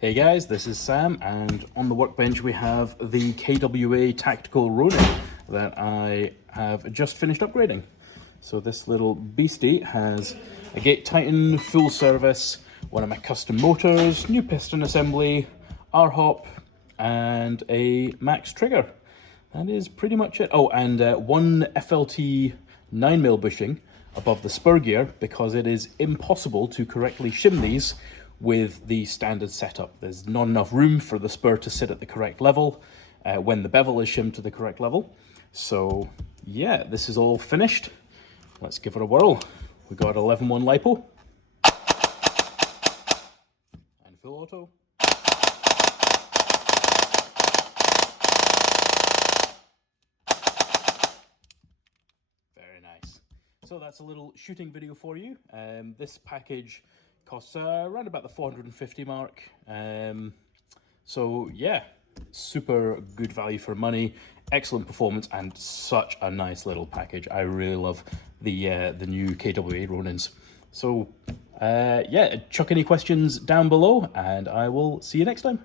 Hey guys, this is Sam, and on the workbench we have the KWA Tactical Ronin that I have just finished upgrading. So this little beastie has a Gate Titan full service, one of my custom motors, new piston assembly, R-hop, and a max trigger. That is pretty much it. Oh, and one FLT 9mm bushing above the spur gear, because it is impossible to correctly shim these with the standard setup. There's not enough room for the spur to sit at the correct level when the bevel is shimmed to the correct level. So yeah, this is all finished. Let's give it a whirl. We got 11-1 LiPo and full auto. Very nice. So that's a little shooting video for you. This package costs around about the 450 mark. So yeah, super good value for money, excellent performance, and such a nice little package. I really love the new KWA Ronins. So yeah, chuck any questions down below, and I will see you next time.